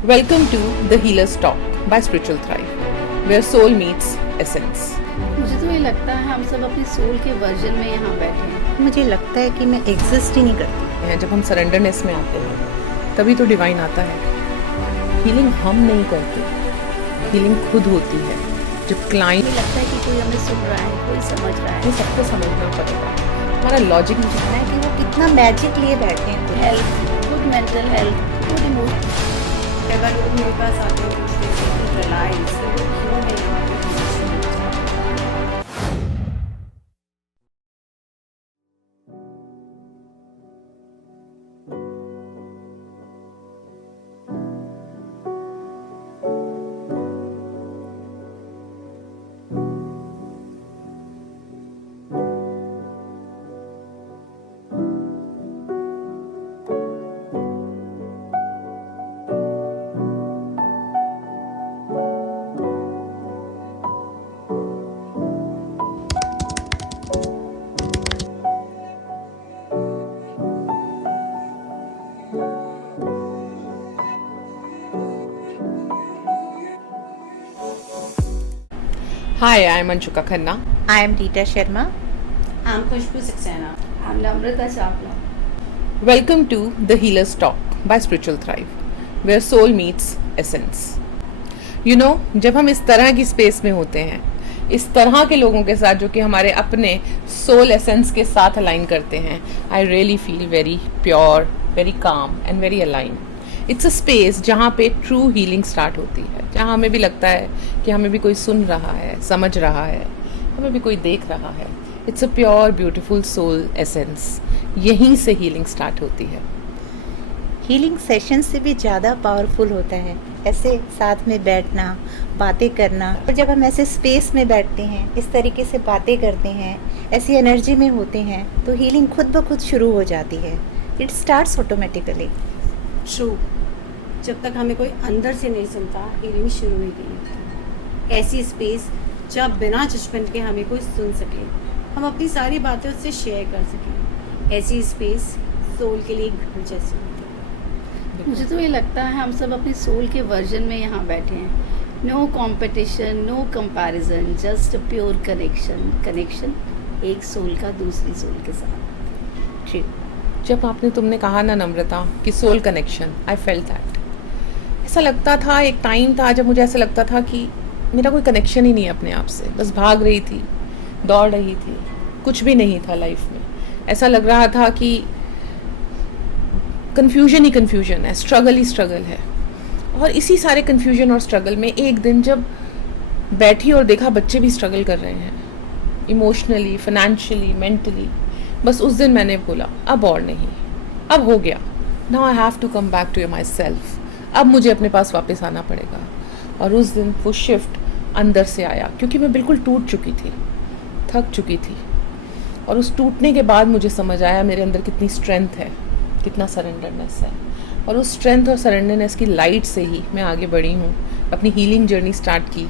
Welcome to The Healer's Talk by Spiritual Thrive, where soul meets essence. मुझे तो ये लगता है हम सब अपनी सोल के वर्जन में यहाँ बैठे हैं। मुझे लगता है कि मैं एग्जिस्ट ही नहीं करती। जब हम सरेंडरनेस में आते हैं तभी तो डिवाइन आता है। हीलिंग हम नहीं करते, हीलिंग खुद होती है। जब क्लाइंट मुझे लगता है कि कोई हमें सुन रहा है, कोई समझ रहा है। सबको समझना पड़ेगा, हमारा लॉजिक नहीं है कि वो कितना मैजिक लिए बैठे हैं। Health, good mental health, good emotion. अगर लोग मेरे पास आते हैं पूछते हैं कि रिलायंस क्यों है यहाँ पे Hi, I am Anshuka Khanna. I am Rita Sharma. I am Khushbu Saxena. I am Namrata Chawla. Welcome to The Healer's Talk by Spiritual Thrive, where soul meets essence. You know, जब हम इस तरह की space में होते हैं, इस तरह के लोगों के साथ जो कि हमारे अपने सोल एसेंस के साथ अलाइन करते हैं, I really feel very pure, very calm and very align. It's a space जहाँ पे ट्रू हीलिंग स्टार्ट होती है, जहाँ हमें भी लगता है कि हमें भी कोई सुन रहा है, समझ रहा है, हमें भी कोई देख रहा है. It's a pure beautiful soul essence. यहीं से हीलिंग स्टार्ट होती है. हीलिंग सेशन से भी ज़्यादा पावरफुल होता है ऐसे साथ में बैठना, बातें करना. और जब हम ऐसे स्पेस में बैठते हैं, इस तरीके से बातें करते हैं, ऐसी एनर्जी में होते हैं, तो हीलिंग खुद ब खुद शुरू हो जाती है. It starts automatically. ट्रू. जब तक हमें कोई अंदर से नहीं सुनता, हीलिंग शुरू ही नहीं होती. ऐसी स्पेस जब बिना जजमेंट के हमें कोई सुन सके, हम अपनी सारी बातें उससे शेयर कर सकें. ऐसी स्पेस सोल के लिए एक घर जैसी होती है. मुझे तो ये लगता है हम सब अपनी सोल के वर्जन में यहाँ बैठे हैं. No competition, no comparison, just a pure connection एक सोल का दूसरी सोल के साथ. ट्रू. जब तुमने कहा ना नम्रता कि soul connection, I felt that. ऐसा लगता था, एक टाइम था जब मुझे ऐसा लगता था कि मेरा कोई कनेक्शन ही नहीं है अपने आप से. बस भाग रही थी, दौड़ रही थी, कुछ भी नहीं था लाइफ में. ऐसा लग रहा था कि कन्फ्यूजन ही कन्फ्यूजन है, स्ट्रगल ही स्ट्रगल है. और इसी सारे कन्फ्यूजन और स्ट्रगल में एक दिन जब बैठी और देखा बच्चे भी स्ट्रगल कर रहे हैं, इमोशनली, फाइनेंशियली, मेंटली, बस उस दिन मैंने बोला अब और नहीं, अब हो गया. Now I have to come back to myself. अब मुझे अपने पास वापस आना पड़ेगा. और उस दिन वो शिफ्ट अंदर से आया, क्योंकि मैं बिल्कुल टूट चुकी थी, थक चुकी थी. और उस टूटने के बाद मुझे समझ आया मेरे अंदर कितनी स्ट्रेंथ है, कितना सरेंडरनेस है. और उस स्ट्रेंथ और सरेंडरनेस की लाइट से ही मैं आगे बढ़ी हूँ, अपनी हीलिंग जर्नी स्टार्ट की,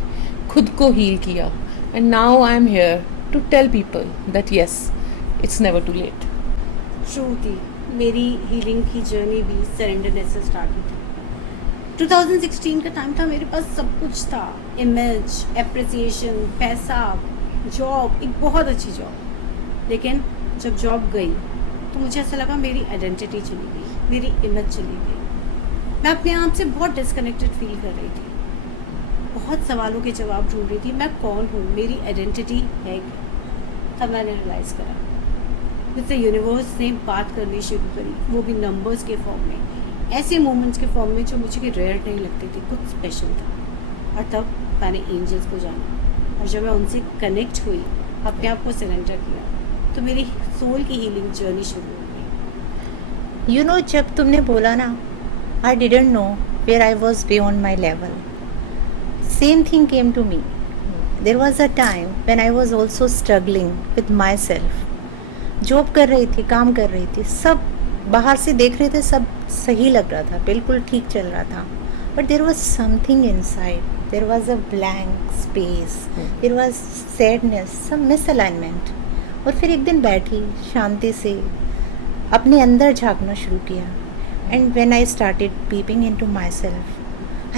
खुद को हील किया. And now I am here to tell people that yes, it's never too late. True थी. मेरी हीलिंग की जर्नी भी सरेंडरनेस से स्टार्ट हुई थी. 2016 का टाइम था, मेरे पास सब कुछ था. इमेज, एप्रिसिएशन, पैसा, जॉब, एक बहुत अच्छी जॉब. लेकिन जब जॉब गई तो मुझे ऐसा लगा मेरी आइडेंटिटी चली गई, मेरी इमेज चली गई. मैं अपने आप से बहुत डिस्कनेक्टेड फील कर रही थी. बहुत सवालों के जवाब ढूंढ रही थी. मैं कौन हूँ, मेरी आइडेंटिटी है क्या. तब मैंने रियलाइज़ करा, मुझसे यूनिवर्स ने बात करनी शुरू करी, वो भी नंबर्स के फॉर्म में, ऐसे मोमेंट्स के फॉर्म में जो मुझे कि रेयर नहीं लगते थे, कुछ स्पेशल था. और तब मैंने एंजल्स को जाना, और जब मैं उनसे कनेक्ट हुई, अपने आप को सरेंडर किया, तो मेरी सोल की हीलिंग जर्नी शुरू हो गई. यू नो, जब तुमने बोला ना I didn't know where I was beyond my level, same thing came to me. There was a time when I was also struggling with myself. Job कर रही थी, काम कर रही थी, सब बाहर से देख रहे थे, सब सही लग रहा था, बिल्कुल ठीक चल रहा था. But there was something inside, there was a blank space, there was sadness, some misalignment. और फिर एक दिन बैठी शांति से अपने अंदर झांकना शुरू किया. And when I started peeping into myself,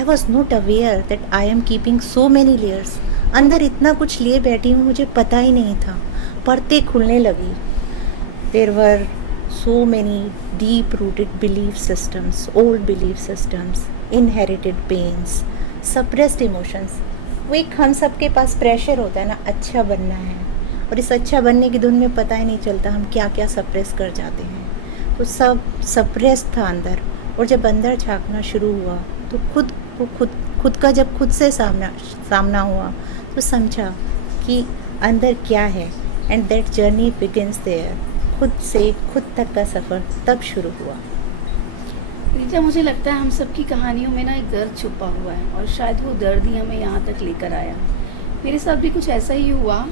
I was not aware that I am keeping so many layers. अंदर इतना कुछ लिए बैठी हूँ, मुझे पता ही नहीं था. परतें खुलने लगी. देर वर so many deep rooted belief systems, old belief systems, inherited pains, suppressed emotions. वो एक हम सब के पास प्रेशर होता है ना, अच्छा बनना है, और इस अच्छा बनने की धुन में पता ही नहीं चलता हम क्या क्या सप्रेस कर जाते हैं. तो सब सप्रेस था अंदर. और जब अंदर झांकना शुरू हुआ तो खुद का जब खुद से सामना हुआ तो समझा कि अंदर क्या है. And that journey begins there. खुद से खुद तक का सफ़र तब शुरू हुआ. रीटा, मुझे लगता है हम सबकी कहानियों में ना एक दर्द छुपा हुआ है और शायद वो दर्द ही हमें यहाँ तक लेकर आया. मेरे साथ भी कुछ ऐसा ही हुआ.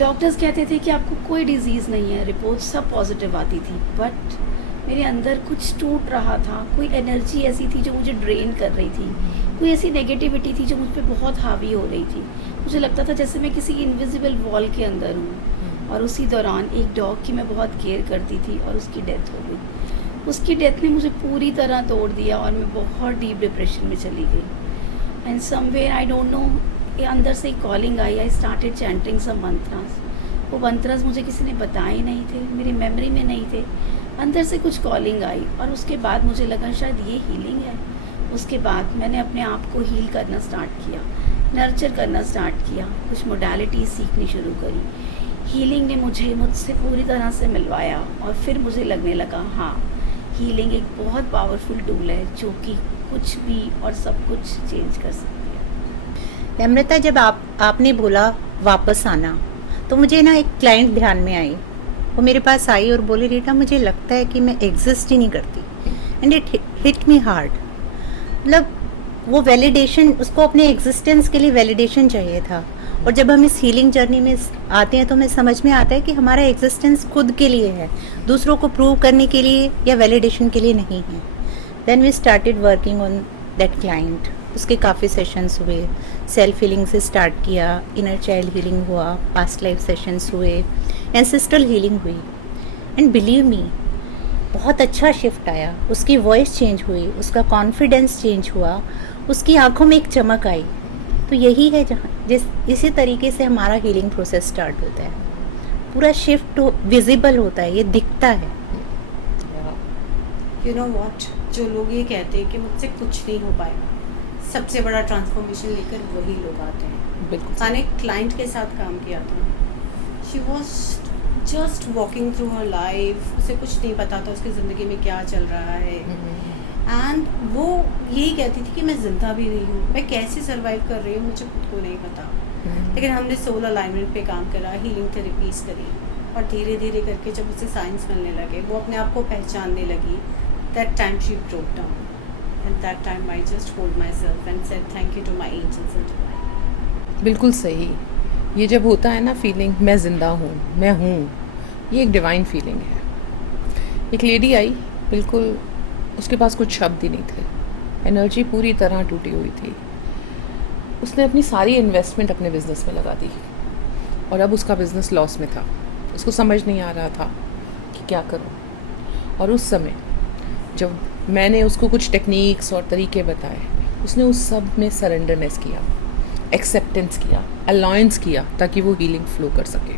डॉक्टर्स कहते थे कि आपको कोई डिजीज़ नहीं है, रिपोर्ट सब पॉजिटिव आती थी, बट मेरे अंदर कुछ टूट रहा था. कोई एनर्जी ऐसी थी जो मुझे ड्रेन कर रही थी, कोई ऐसी नेगेटिविटी थी जो मुझ पर बहुत हावी हो रही थी. मुझे लगता था जैसे मैं किसी इनविजिबल वॉल के अंदर हूँ. और उसी दौरान एक डॉग की मैं बहुत केयर करती थी और उसकी डेथ हो गई. उसकी डेथ ने मुझे पूरी तरह तोड़ दिया और मैं बहुत डीप डिप्रेशन में चली गई. And somewhere I don't know, अंदर से एक कॉलिंग आई. I started chanting some mantras. वो मंत्रास मुझे किसी ने बताए नहीं थे, मेरी मेमोरी में नहीं थे. अंदर से कुछ कॉलिंग आई और उसके बाद मुझे लगा शायद ये हीलिंग है. उसके बाद मैंने अपने आप को हील करना स्टार्ट किया, नर्चर करना स्टार्ट किया, कुछ मोडालिटीज़ सीखनी शुरू करी. हीलिंग ने मुझसे पूरी तरह से मिलवाया और फिर मुझे लगने लगा हाँ, हीलिंग एक बहुत पावरफुल टूल है जो कि कुछ भी और सब कुछ चेंज कर सकती है. अमृता, जब आपने बोला वापस आना, तो मुझे ना एक क्लाइंट ध्यान में आई. वो मेरे पास आई और बोली, रीटा मुझे लगता है कि मैं एग्जिस्ट ही नहीं करती. And it hit me hard. मतलब वो वैलिडेशन, उसको अपने एग्जिस्टेंस के लिए वैलिडेशन चाहिए था. और जब हम इस हीलिंग जर्नी में आते हैं तो हमें समझ में आता है कि हमारा एग्जिस्टेंस खुद के लिए है, दूसरों को प्रूव करने के लिए या वैलिडेशन के लिए नहीं है. Then we started working on that client. उसके काफ़ी सेशंस हुए. सेल्फ हीलिंग से स्टार्ट किया, इनर चाइल्ड हीलिंग हुआ, पास्ट लाइफ सेशंस हुए, एंसेस्ट्रल हीलिंग हुई. एंड बिलीव मी, बहुत अच्छा शिफ्ट आया. उसकी वॉइस चेंज हुई, उसका कॉन्फिडेंस चेंज हुआ, उसकी आंखों में एक चमक आई. तो यही है इसी तरीके से हमारा हीलिंग प्रोसेस स्टार्ट होता है. पूरा शिफ्ट विजिबल होता है, ये दिखता है. यू नो व्हाट, जो लोग ये कहते हैं कि मुझसे कुछ नहीं हो पाएगा, सबसे बड़ा ट्रांसफॉर्मेशन लेकर वही लोग आते हैं. बिल्कुल. मैंने एक क्लाइंट के साथ काम किया था. She was just walking through her life. उसे कुछ नहीं पता था उसकी ज़िंदगी में क्या चल रहा है. एंड वो यही कहती थी कि मैं जिंदा भी नहीं हूँ, मैं कैसे सरवाइव कर रही हूँ मुझे खुद को नहीं पता. लेकिन हमने सोल अलाइनमेंट पे काम करा, हीलिंग थेरेपीज करी, और धीरे धीरे करके जब उसे साइंस मिलने लगे, वो अपने आप को पहचानने लगी, that time she broke down. And that time I just hold myself and said thank you to my angels and divine. बिल्कुल सही. ये जब होता है ना फीलिंग, मैं ज़िंदा हूँ, मैं हूँ, ये एक डिवाइन फीलिंग है. एक लेडी आई, बिल्कुल उसके पास कुछ शब्द ही नहीं थे. एनर्जी पूरी तरह टूटी हुई थी. उसने अपनी सारी इन्वेस्टमेंट अपने बिज़नेस में लगा दी और अब उसका बिज़नेस लॉस में था. उसको समझ नहीं आ रहा था कि क्या करूं. और उस समय जब मैंने उसको कुछ टेक्निक्स और तरीके बताए, उसने उस सब में सरेंडरनेस किया, एक्सेप्टेंस किया, अलायंस किया, ताकि वो हीलिंग फ्लो कर सके.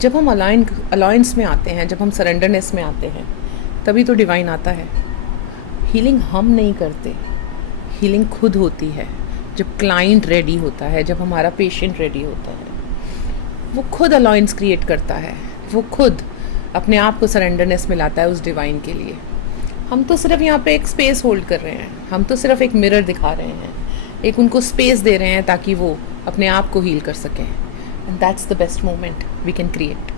जब हम अलायंस में आते हैं, जब हम सरेंडरनेस में आते हैं, तभी तो डिवाइन आता है. हीलिंग हम नहीं करते, हीलिंग खुद होती है. जब क्लाइंट रेडी होता है, जब हमारा पेशेंट रेडी होता है, वो खुद अलायंस क्रिएट करता है, वो खुद अपने आप को सरेंडरनेस में लाता है उस डिवाइन के लिए. हम तो सिर्फ यहाँ पे एक स्पेस होल्ड कर रहे हैं, हम तो सिर्फ एक मिरर दिखा रहे हैं, एक उनको स्पेस दे रहे हैं ताकि वो अपने आप को हील कर सकें. And that's the best moment we can create.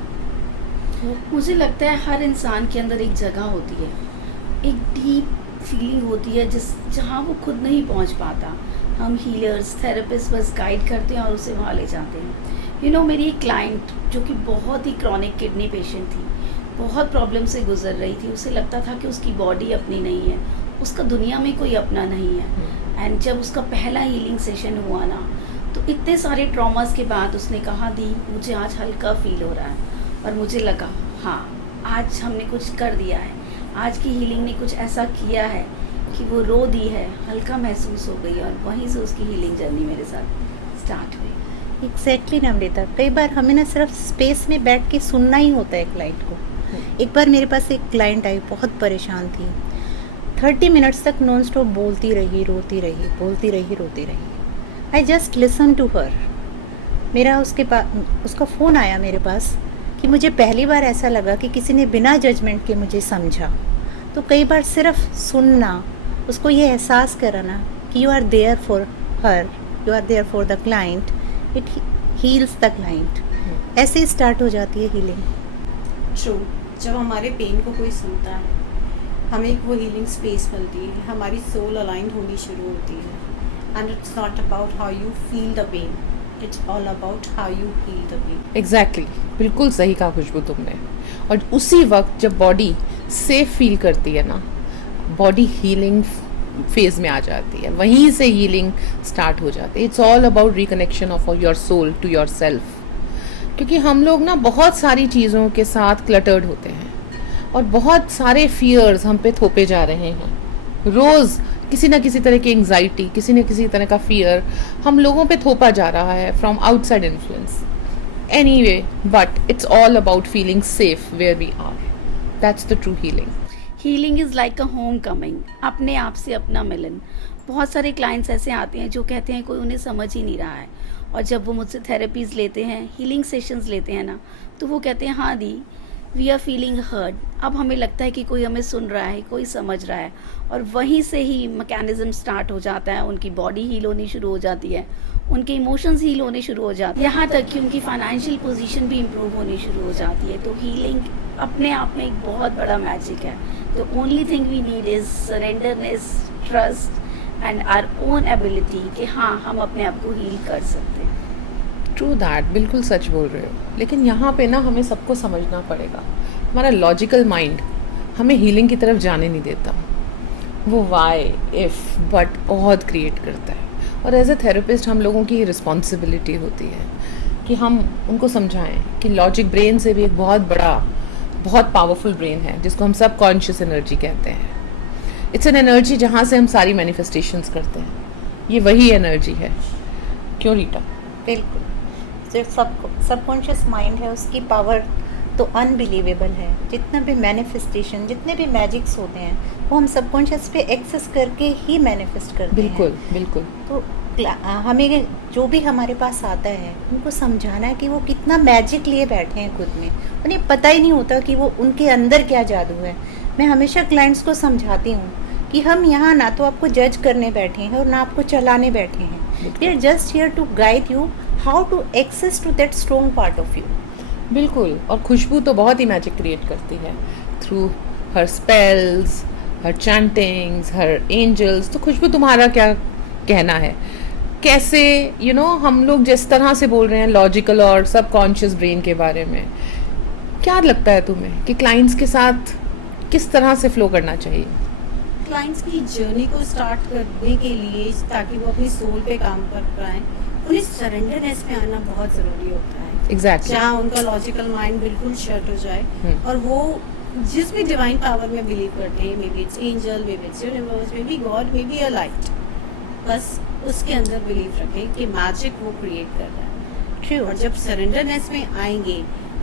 मुझे लगता है हर इंसान के अंदर एक जगह होती है, एक डीप फीलिंग होती है जहाँ वो खुद नहीं पहुँच पाता. हम हीलर्स, थेरेपिस्ट बस गाइड करते हैं और उसे वहाँ ले जाते हैं. यू नो, मेरी एक क्लाइंट जो कि बहुत ही क्रॉनिक किडनी पेशेंट थी, बहुत प्रॉब्लम से गुजर रही थी. उसे लगता था कि उसकी बॉडी अपनी नहीं है, उसका दुनिया में कोई अपना नहीं है. एंड जब उसका पहला हीलिंग सेशन हुआ ना, तो इतने सारे ट्रॉमास के बाद उसने कहा, दी मुझे आज हल्का फील हो रहा है. और मुझे लगा हाँ, आज हमने कुछ कर दिया है, आज की हीलिंग ने कुछ ऐसा किया है कि वो रो दी है, हल्का महसूस हो गई और वहीं से उसकी हीलिंग जर्नी मेरे साथ स्टार्ट हुई। एग्जैक्टली नम्रता, कई बार हमें ना सिर्फ स्पेस में बैठ के सुनना ही होता है क्लाइंट को। एक बार मेरे पास एक क्लाइंट आई, बहुत परेशान थी, 30 मिनट्स तक नॉन स्टॉप बोलती रही, रोती रही, बोलती रही, रोती रही। I just listen to her. मेरा उसका फ़ोन आया मेरे पास कि मुझे पहली बार ऐसा लगा कि किसी ने बिना जजमेंट के मुझे समझा। तो कई बार सिर्फ सुनना, उसको ये एहसास कराना कि you are there for her, you are there for the client, it heals the client. ऐसे स्टार्ट हो जाती है हीलिंग। ट्रू, जब हमारे पेन को कोई सुनता है, हमें एक वो हीलिंग स्पेस मिलती है, हमारी सोल अलाइन होनी शुरू होती है। And it's not about how you feel the pain, it's all about how you heal the pain. Exactly, बिल्कुल सही कहा खुशबू तुमने। और उसी वक्त जब बॉडी सेफ फील करती है ना, बॉडी हीलिंग फेज में आ जाती है, वहीं से हीलिंग स्टार्ट हो जाती है। It's all about reconnection of your soul to your self. क्योंकि हम लोग ना बहुत सारी चीज़ों के साथ क्लटर्ड होते हैं और बहुत सारे फियर्स हम पे थोपे जा रहे हैं। रोज़ किसी ना किसी तरह की एंग्जाइटी, किसी न किसी तरह का फियर हम लोगों पे थोपा जा रहा है from outside influence. Anyway, but it's all about feeling safe where we are. That's the true healing. Healing is like a homecoming, अपने आप से अपना मिलन। बहुत सारे क्लाइंट्स ऐसे आते हैं जो कहते हैं कोई उन्हें समझ ही नहीं रहा है, और जब वो मुझसे थेरेपीज़ लेते हैं, हीलिंग सेशंस लेते हैं ना, तो वो कहते हैं हाँ दी, वी आर फीलिंग हर्ड। अब हमें लगता है कि कोई हमें सुन रहा है, कोई समझ रहा है, और वहीं से ही मैकेनिज्म स्टार्ट हो जाता है। उनकी बॉडी हील होनी शुरू हो जाती है, उनके इमोशंस हील होने शुरू हो जाते हैं, यहाँ तक कि उनकी फाइनेंशियल पोजीशन भी इम्प्रूव होनी शुरू हो जाती है। तो हीलिंग अपने आप में एक बहुत बड़ा मैजिक है। The only thing we need is surrenderness, trust and our own ability कि हाँ, हम अपने आप को हील कर सकते हैं। ट्रू दैट, बिल्कुल सच बोल रहे हो। लेकिन यहाँ पे ना हमें सबको समझना पड़ेगा, हमारा लॉजिकल माइंड हमें हीलिंग की तरफ जाने नहीं देता। वो वाई, इफ़, बट बहुत क्रिएट करता है। और एज ए थेरेपिस्ट हम लोगों की रिस्पॉन्सिबिलिटी होती है कि हम उनको समझाएं कि लॉजिक ब्रेन से भी एक बहुत बड़ा, बहुत पावरफुल ब्रेन है जिसको हम सब कॉन्शियस एनर्जी कहते हैं। इट्स एन एनर्जी जहाँ से हम सारी मैनिफेस्टेशंस करते हैं। ये वही एनर्जी है। क्यों रीटा? बिल्कुल, जो सबकॉन्शियस माइंड है उसकी पावर तो अनबिलीवेबल है। जितना भी मैनिफेस्टेशन, जितने भी मैजिक्स होते हैं, वो हम सबकॉन्शियस पे एक्सेस करके ही मैनिफेस्ट करते बिल्कुल हैं। बिल्कुल। तो हमें जो भी हमारे पास आता है उनको समझाना है कि वो कितना मैजिक लिए बैठे हैं खुद में, उन्हें पता ही नहीं होता कि वो उनके अंदर क्या जादू है। मैं हमेशा क्लाइंट्स को समझाती हूँ कि हम यहाँ ना तो आपको जज करने बैठे हैं और ना आपको चलाने बैठे हैं। We are just here to guide you how to access to that strong part of you. बिल्कुल। और खुशबू तो बहुत ही मैजिक क्रिएट करती है थ्रू हर स्पेल्स, हर चैंटिंग्स, हर एंजल्स। तो खुशबू, तुम्हारा क्या कहना है? कैसे हम लोग जिस तरह से बोल रहे हैं लॉजिकल और सबकॉन्शियस ब्रेन के बारे में, क्या लगता है तुम्हें कि क्लाइंट्स के साथ किस तरह से फ्लो करना चाहिए? क्लाइंट्स की जर्नी को स्टार्ट करने के लिए, ताकि वो अपनी सोल पे काम कर पाएं, उन्हें सरेंडरनेस में आना बहुत ज़रूरी होता है। एग्जैक्टली। जहाँ उनका लॉजिकल माइंड बिल्कुल शट हो जाए और वो जिस भी डिवाइन पावर में बिलीव करते हैं, may be it's angel, may be it's universe, may be God, may be a light, बस उसके अंदर बिलीव रखें कि मैजिक वो क्रिएट कर रहा है। ट्रू। और जब सरेंडरनेस में आएंगे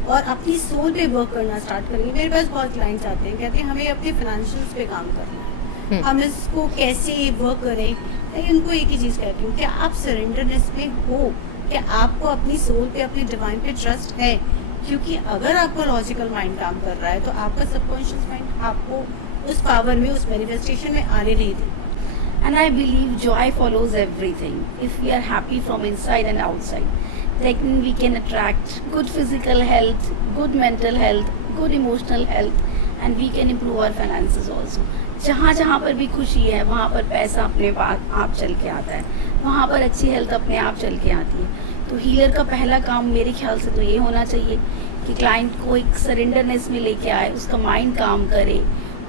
और अपनी सोल पे वर्क करना स्टार्ट करेंगे, मेरे पास बहुत क्लाइंट्स आते हैं, कहते हैं हमें अपने फाइनेंशियल्स पे काम करना है, हम इसको कैसे वर्क करें। लेकिन उनको एक ही चीज़ कहती हूँ, क्या आप सरेंडरनेस में हो? क्या आपको अपनी सोल पे, अपने डिवाइन पे ट्रस्ट है? क्योंकि अगर आपका लॉजिकल माइंड काम कर रहा है तो आपका सबकॉन्शियस माइंड आपको उस पावर में, उस मैनिफेस्टेशन में आने नहीं देगा। And I believe joy follows everything. If we are happy from inside and outside, then we can attract good physical health, good mental health, good emotional health, and we can improve our finances also. जहाँ जहाँ पर भी खुशी है वहाँ पर पैसा अपने आप चल के आता है, वहाँ पर अच्छी हेल्थ अपने आप चल के आती है। तो हीलर का पहला काम मेरे ख्याल से तो ये होना चाहिए कि क्लाइंट को एक सरेंडरनेस में लेके आए, उसका माइंड काम करे,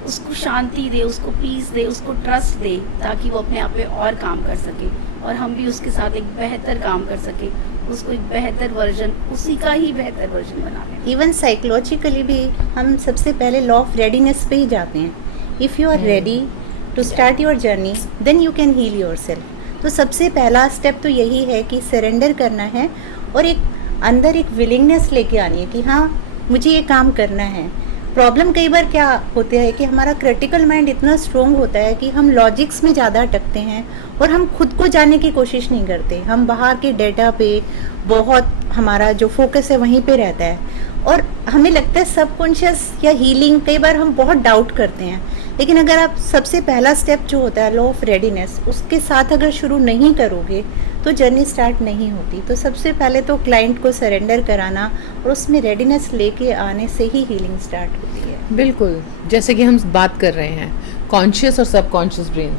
उसको शांति दे, उसको पीस दे, उसको ट्रस्ट दे, ताकि वो अपने आप पे और काम कर सके और हम भी उसके साथ एक बेहतर काम कर सके, उसको एक बेहतर वर्जन, उसी का ही बेहतर वर्जन बना लें। इवन साइकोलॉजिकली भी हम सबसे पहले लॉ ऑफ रेडीनेस पे ही जाते हैं। If you are ready to start your journey, then you can heal yourself. तो सबसे पहला स्टेप तो यही है कि सरेंडर करना है और एक अंदर एक विलिंगनेस लेके आनी है कि हाँ मुझे ये काम करना है। प्रॉब्लम कई बार क्या होता है कि हमारा क्रिटिकल माइंड इतना स्ट्रोंग होता है कि हम लॉजिक्स में ज़्यादा अटकते हैं और हम खुद को जानने की कोशिश नहीं करते। हम बाहर के डेटा पे बहुत हमारा जो फोकस है वहीं पे रहता है और हमें लगता है सबकॉन्शियस या हीलिंग, कई बार हम बहुत डाउट करते हैं। लेकिन अगर आप सबसे पहला स्टेप जो होता है लॉ ऑफ रेडीनेस, उसके साथ अगर शुरू नहीं करोगे तो जर्नी स्टार्ट नहीं होती। तो सबसे पहले तो क्लाइंट को सरेंडर कराना और उसमें रेडीनेस लेके आने से ही हीलिंग स्टार्ट होती है। बिल्कुल, जैसे कि हम बात कर रहे हैं कॉन्शियस और सबकॉन्शियस ब्रेन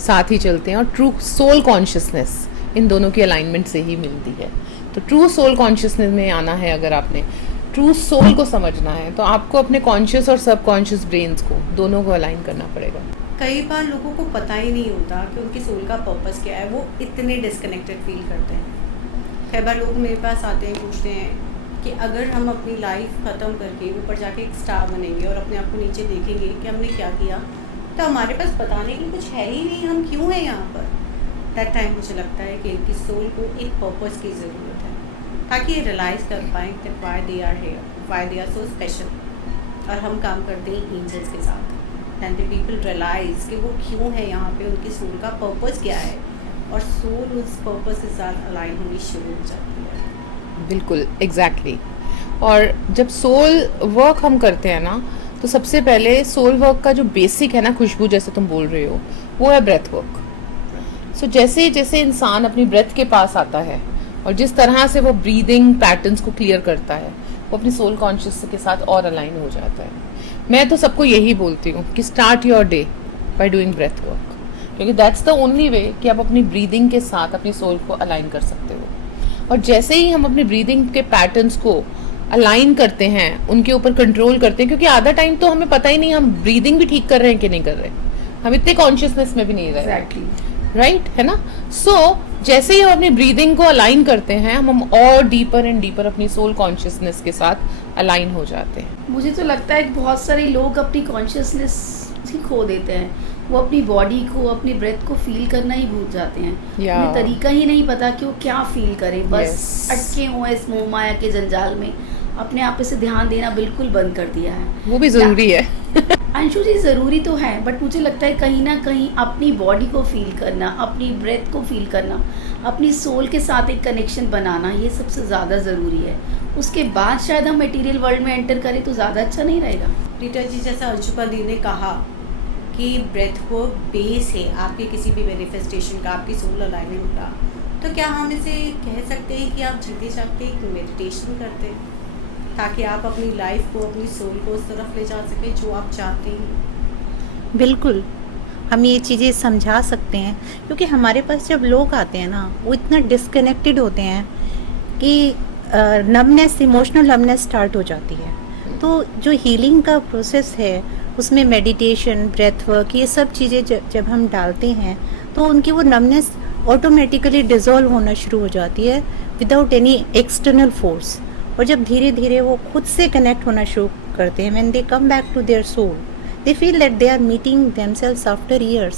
साथ ही चलते हैं और ट्रू सोल कॉन्शियसनेस इन दोनों की अलाइनमेंट से ही मिलती है। तो ट्रू सोल कॉन्शियसनेस में आना है, अगर आपने ट्रू सोल को समझना है तो आपको अपने कॉन्शियस और सबकॉन्शियस ब्रेन्स को दोनों को अलाइन करना पड़ेगा। कई बार लोगों को पता ही नहीं होता कि उनके सोल का पर्पस क्या है, वो इतने डिस्कनेक्टेड फील करते हैं। कई बार लोग मेरे पास आते हैं, पूछते हैं कि अगर हम अपनी लाइफ ख़त्म करके ऊपर जाके एक स्टार बनेंगे और अपने आप को नीचे देखेंगे कि हमने क्या किया, तो हमारे पास बताने के कुछ है ही नहीं, हम क्यों हैं यहाँ पर। दैट टाइम मुझे लगता है कि इनकी सोल को एक पर्पस की ज़रूरत है ताकि ये रियलाइज़ कर पाएँ that why they are here, why they are so special. और हम काम करते हैं एंजल्स के साथ एंड द पीपल रियलाइज़ कि वो क्यों है यहाँ पे, उनकी सोल का पर्पस क्या है, और सोल उस पर्पस के साथ अलाइन होनी शुरू हो जाती है। बिल्कुल, एग्जैक्टली। और जब सोल वर्क हम करते हैं ना, तो सबसे पहले सोल वर्क का जो बेसिक है ना, खुशबू जैसे तुम बोल रहे हो, वो है ब्रेथ वर्क। सो जैसे जैसे इंसान अपनी ब्रेथ के पास आता है और जिस तरह से वो ब्रीदिंग पैटर्न्स को क्लियर करता है, वो अपनी सोल कॉन्शियस के साथ और अलाइन हो जाता है। मैं तो सबको यही बोलती हूँ कि start your day by doing breath work, क्योंकि दैट्स द ओनली वे कि आप अपनी ब्रीदिंग के साथ अपनी सोल को अलाइन कर सकते हो। और जैसे ही हम अपनी ब्रीदिंग के पैटर्न्स को अलाइन करते हैं, उनके ऊपर कंट्रोल करते हैं, क्योंकि आधा टाइम तो हमें पता ही नहीं हम ब्रीदिंग भी ठीक कर रहे हैं कि नहीं कर रहे, हम इतने कॉन्शियसनेस में भी नहीं रह रहे, राइट है ना। सो जैसे ही हम अपनी ब्रीदिंग को अलाइन करते हैं, हम और डीपर एंड डीपर अपनी सोल कॉन्शियसनेस के साथ अलाइन हो जाते हैं। मुझे तो लगता है कि बहुत सारे लोग अपनी कॉन्शियसनेस ही खो देते हैं, वो अपनी बॉडी को, अपनी ब्रेथ को फील करना ही भूल जाते हैं। उन्हें तरीका ही नहीं पता कि वो क्या फील करें, बस अटके हुए इस मोह माया के जंजाल में अपने आप पे से ध्यान देना बिल्कुल बंद कर दिया है। वो भी ज़रूरी है। अंशु जी, ज़रूरी तो है, बट मुझे लगता है कहीं ना कहीं अपनी बॉडी को फील करना, अपनी ब्रेथ को फील करना, अपनी सोल के साथ एक कनेक्शन बनाना, ये सबसे ज़्यादा ज़रूरी है। उसके बाद शायद हम मटेरियल वर्ल्ड में एंटर करें तो ज़्यादा अच्छा नहीं रहेगा। रीटा जी, जैसा अंशुका दी ने कहा कि ब्रेथ वर्क बेस है आपके किसी भी मैनिफेस्टेशन का, आपकी सोल अलाइनमेंट का, तो क्या हम इसे कह सकते हैं कि आप जीते जागते एक मेडिटेशन करते हैं ताकि आप अपनी लाइफ को, अपनी सोल को उस तरफ ले जा सकें जो आप चाहते हैं? बिल्कुल, हम ये चीज़ें समझा सकते हैं, क्योंकि हमारे पास जब लोग आते हैं ना, वो इतना डिस्कनेक्टेड होते हैं कि नमनेस, इमोशनल नमनेस स्टार्ट हो जाती है। तो जो हीलिंग का प्रोसेस है उसमें मेडिटेशन, ब्रेथ वर्क, ये सब चीज़ें जब हम डालते हैं तो उनकी वो नमनेस ऑटोमेटिकली डिज़ोल्व होना शुरू हो जाती है विदाउट एनी एक्सटर्नल फोर्स। और जब धीरे धीरे वो खुद से कनेक्ट होना शुरू करते हैं, when they come back to their soul, they feel that they are meeting themselves after years.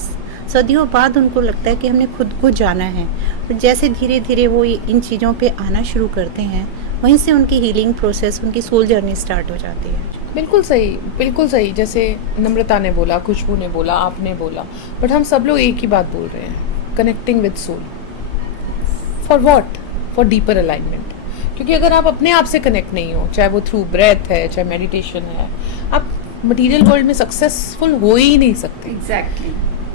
सदियों बाद उनको लगता है कि हमने खुद को जाना है। और जैसे धीरे धीरे वो इन चीज़ों पे आना शुरू करते हैं, वहीं से उनकी हीलिंग प्रोसेस, उनकी सोल जर्नी स्टार्ट हो जाती है। बिल्कुल सही, बिल्कुल सही। जैसे नम्रता ने बोला, खुशबू ने बोला, आपने बोला, बट हम सब लोग एक ही बात बोल रहे हैं, connecting with soul. For what? For deeper alignment. क्योंकि अगर आप अपने आप से कनेक्ट नहीं हो, चाहे वो थ्रू ब्रेथ है, चाहे मेडिटेशन है, आप मटेरियल वर्ल्ड में सक्सेसफुल हो ही नहीं सकते। एग्जैक्टली।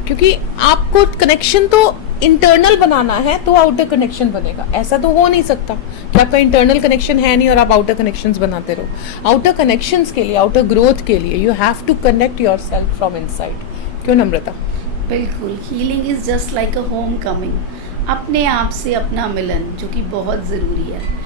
क्योंकि आपको कनेक्शन तो इंटरनल बनाना है तो आउटर कनेक्शन बनेगा। ऐसा तो हो नहीं सकता कि आपका इंटरनल कनेक्शन है नहीं और आप आउटर कनेक्शंस बनाते रहो। आउटर कनेक्शंस के लिए, आउटर ग्रोथ के लिए you have to connect yourself from inside. क्यों नम्रता? बिल्कुल, healing is just like a homecoming, अपने आप से अपना मिलन, जो कि बहुत ज़रूरी है।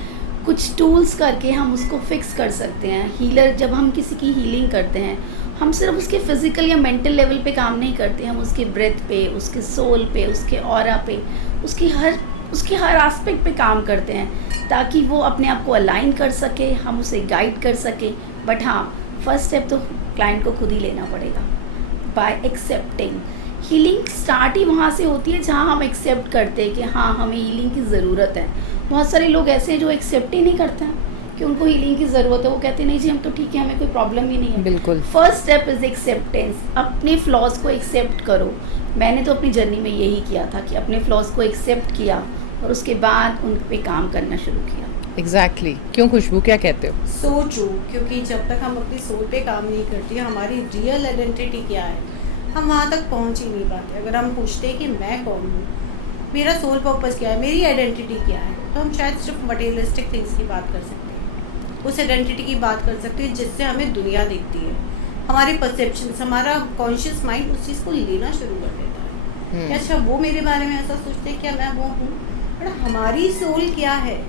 कुछ टूल्स करके हम उसको फिक्स कर सकते हैं। हीलर, जब हम किसी की हीलिंग करते हैं, हम सिर्फ उसके फिजिकल या मेंटल लेवल पे काम नहीं करते, हम उसके ब्रेथ पे, उसके सोल पे, उसके ऑरा पे, उसके हर एस्पेक्ट पे काम करते हैं ताकि वो अपने आप को अलाइन कर सके, हम उसे गाइड कर सके। बट हाँ, फर्स्ट स्टेप तो क्लाइंट को खुद ही लेना पड़ेगा बाय एक्सेप्टिंग। हीलिंग स्टार्ट ही वहाँ से होती है जहाँ हम एक्सेप्ट करते हैं कि हाँ हमें हीलिंग की ज़रूरत है। बहुत सारे लोग ऐसे हैं जो एक्सेप्ट ही नहीं करते हैं कि उनको हीलिंग की ज़रूरत है। वो कहते हैं नहीं जी हम तो ठीक है, हमें कोई प्रॉब्लम ही नहीं है। बिल्कुल। First step is acceptance. अपने फ्लॉज को एक्सेप्ट करो। मैंने तो अपनी जर्नी में यही किया था कि अपने फ्लॉज को एक्सेप्ट किया और उसके बाद उन पे काम करना शुरू किया। एग्जैक्टली क्यों खुशबू, क्या कहते हो? सो ट्रू, क्योंकि जब तक हम अपनी सोल पे काम नहीं करते, हमारी रियल आइडेंटिटी क्या है, हम वहाँ तक पहुँच ही नहीं पाते। अगर हम पूछते हैं कि मैं कौन हूँ, मेरा सोल पर्पस क्या है, मेरी आइडेंटिटी क्या है, तो हम शायद सिर्फ मटेरियलिस्टिक थिंग्स की बात कर सकते हैं, उस आइडेंटिटी की बात कर सकते हैं जिससे हमें दुनिया दिखती है। हमारे परसेप्शंस, हमारा कॉन्शियस माइंड उस चीज़ को लेना शुरू कर देता है कि अच्छा वो मेरे बारे में ऐसा सोचते हैं, क्या मैं वो हूँ। बट हमारी सोल क्या है